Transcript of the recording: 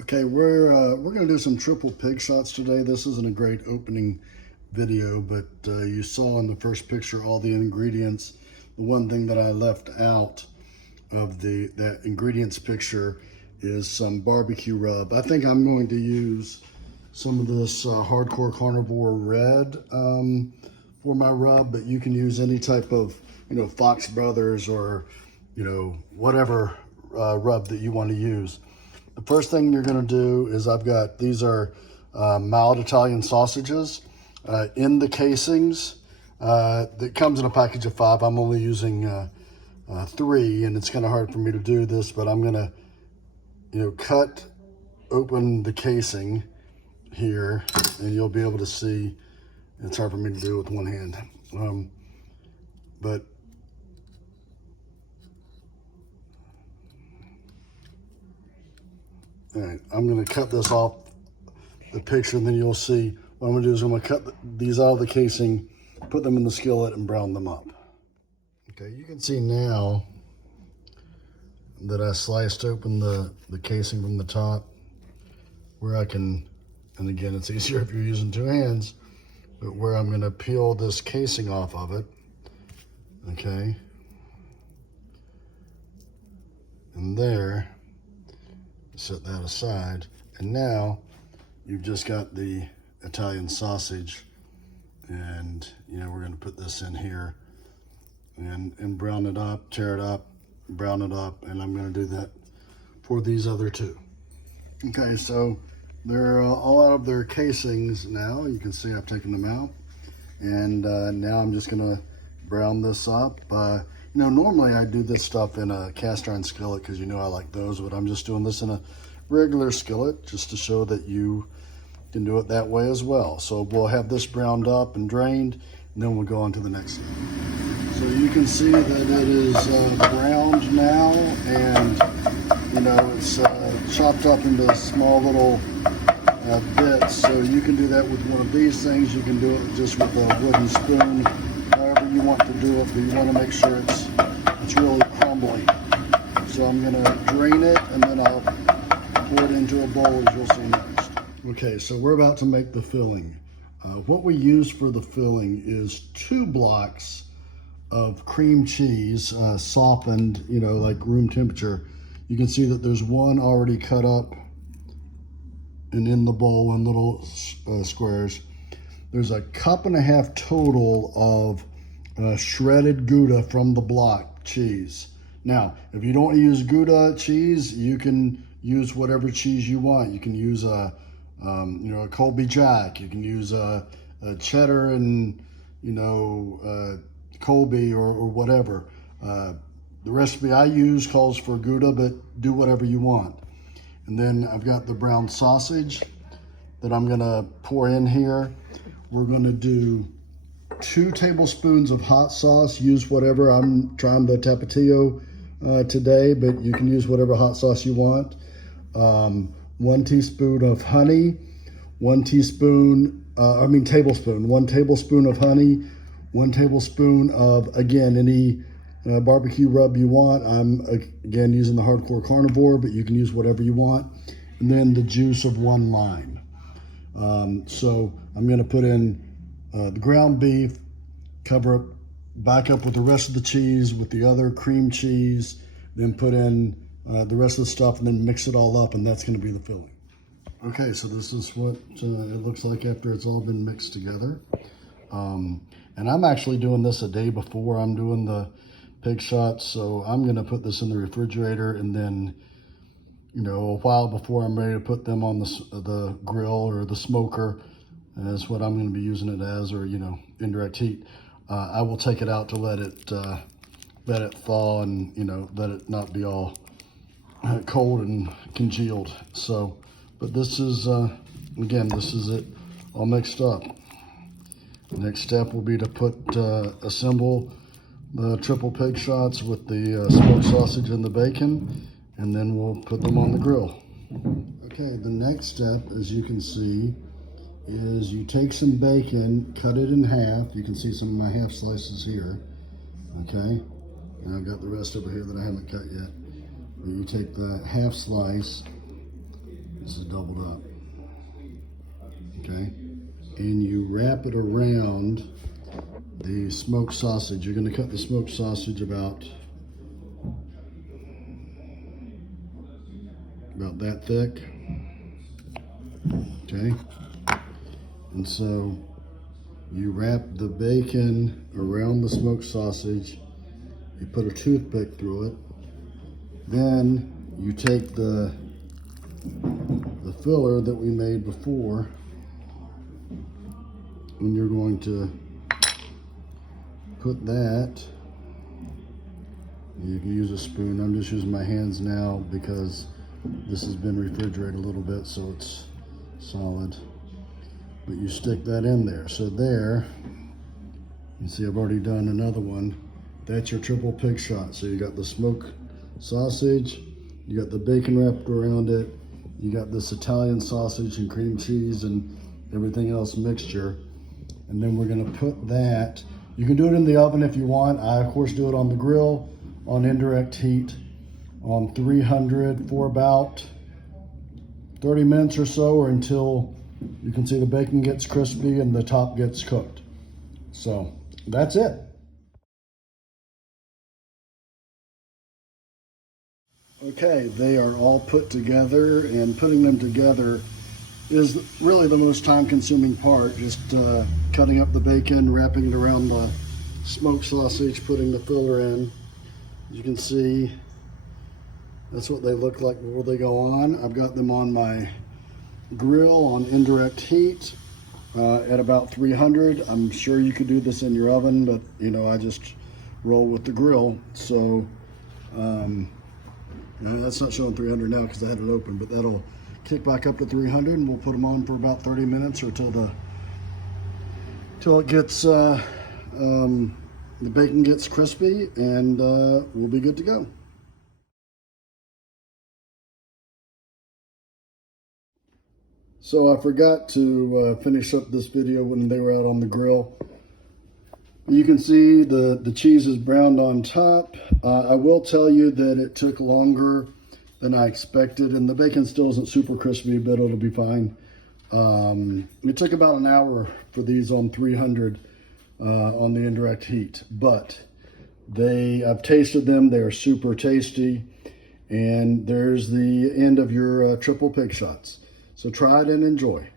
Okay, we're gonna do some triple pig shots today. This isn't a great opening video, but you saw in the first picture all the ingredients. The one thing that I left out of that ingredients picture is some barbecue rub. I think I'm going to use some of this Hardcore Carnivore Red for my rub, but you can use any type of, Fox Brothers or, whatever rub that you want to use. The first thing you're going to do is these are mild Italian sausages in the casings. That comes in a package of 5. I'm only using 3, and it's kind of hard for me to do this, but I'm going to, cut open the casing here, and you'll be able to see. It's hard for me to do with one hand, but all right, I'm going to cut this off the picture, and then you'll see what I'm going to do is I'm going to cut these out of the casing, put them in the skillet, and brown them up. Okay, you can see now that I sliced open the casing from the top, where I can, and again, it's easier if you're using 2 hands, but where I'm going to peel this casing off of it, okay, and there, set that aside, and now you've just got the Italian sausage, and we're going to put this in here and brown it up, tear it up, brown it up, and I'm going to do that for these other 2. Okay, so they're all out of their casings now. You can see I've taken them out, and now I'm just going to brown this up. Normally I do this stuff in a cast iron skillet because I like those, but I'm just doing this in a regular skillet just to show that you can do it that way as well. So we'll have this browned up and drained, and then we'll go on to the next one. So you can see that it is browned now, and it's chopped up into small little bits. So you can do that with one of these things. You can do it just with a wooden spoon, however you want to do it, but you want to make sure it's really crumbly. So I'm going to drain it, and then I'll pour it into a bowl, as you'll see next. Okay, so we're about to make the filling. What we use for the filling is 2 blocks of cream cheese, softened, like room temperature. You can see that there's one already cut up and in the bowl in little squares. There's a 1.5 cups total of shredded Gouda from the block cheese. Now, if you don't want to use Gouda cheese, you can use whatever cheese you want. You can use a Colby Jack. You can use a cheddar and Colby or whatever. The recipe I use calls for Gouda, but do whatever you want. And then I've got the brown sausage that I'm gonna pour in here. We're gonna do 2 tablespoons of hot sauce. Use whatever. I'm trying the Tapatio today, but you can use whatever hot sauce you want. 1 teaspoon of honey, 1 tablespoon of honey, 1 tablespoon of, again, any barbecue rub you want. I'm, again, using the Hardcore Carnivore, but you can use whatever you want. And then the juice of 1 lime. So I'm going to put in the ground beef, cover it, back up with the rest of the cheese, with the other cream cheese, then put in the rest of the stuff, and then mix it all up, and that's going to be the filling. Okay, so this is what it looks like after it's all been mixed together. And I'm actually doing this a day before I'm doing the pig shots, so I'm going to put this in the refrigerator, and then a while before I'm ready to put them on the grill or the smoker, and that's what I'm going to be using it as, or indirect heat. I will take it out to let it thaw, and let it not be all cold and congealed. So, but this is again, this is it all mixed up. The next step will be to assemble the triple pig shots with the smoked sausage and the bacon, and then we'll put them on the grill. Okay, the next step, as you can see, is you take some bacon, cut it in half. You can see some of my half slices here, okay? And I've got the rest over here that I haven't cut yet. But you take the half slice, This is doubled up. Okay? And you wrap it around the smoked sausage. You're going to cut the smoked sausage about that thick. Okay? And so you wrap the bacon around the smoked sausage. You put a toothpick through it. Then you take the filler that we made before, and you're going to put that. You can use a spoon. I'm just using my hands now because this has been refrigerated a little bit, so it's solid. But you stick that in there. So there, you see I've already done another one. That's your triple pig shot. So you got the smoked sausage, you got the bacon wrapped around it, you got this Italian sausage and cream cheese and everything else mixture. And then we're gonna put that, you can do it in the oven if you want. I of course do it on the grill on indirect heat on 300 for about 30 minutes or so, or until you can see the bacon gets crispy and the top gets cooked. So that's it. Okay, they are all put together, and putting them together is really the most time-consuming part. Just cutting up the bacon, wrapping it around the smoked sausage, putting the filler in. As you can see, that's what they look like before they go on. I've got them on my grill on indirect heat at about 300. I'm sure you could do this in your oven, but you know, I just roll with the grill. So no, that's not showing 300 now because I had it open, but that'll kick back up to 300, and we'll put them on for about 30 minutes or till it gets the bacon gets crispy, and we'll be good to go. So I forgot to finish up this video when they were out on the grill. You can see the cheese is browned on top. I will tell you that it took longer than I expected, and the bacon still isn't super crispy, but it'll be fine. It took about an hour for these on 300 on the indirect heat, but I've tasted them. They're super tasty, and there's the end of your triple pig shots. So try it and enjoy.